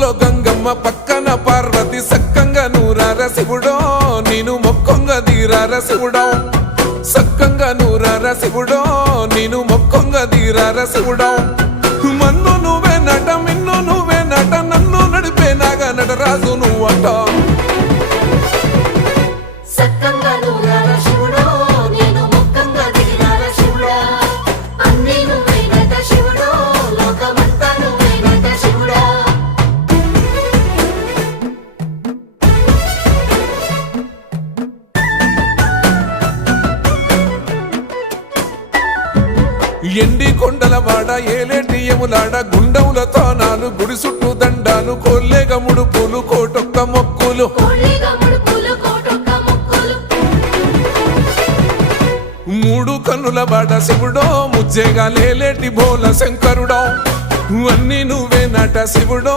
ముక్కుల్లో గంగమ్మ పక్కన పార్వతి సక్కంగా నూరార శివుడో నేను మొక్కంగా దీరార శివుడో సక్కంగా నూరార శివుడో నేను మొక్కంగా దీరార శివుడో మన్ను నువ్వే నట మిన్ను నువ్వే నట నన్ను నడిపే నాగా నటరాజు నువ్వట ఎండి కొండల వాడ ఏలేటి యములాడ గుండములతో నాలు గుడి చుట్టూ దండాలు కోల్లేగ ముడుపులు కోటొక్క మొక్కులు మూడు కన్నుల వాడ శివుడో ముజ్జేగా లేలేటి బోల శంకరుడో అన్నీ నువ్వే నట శివుడో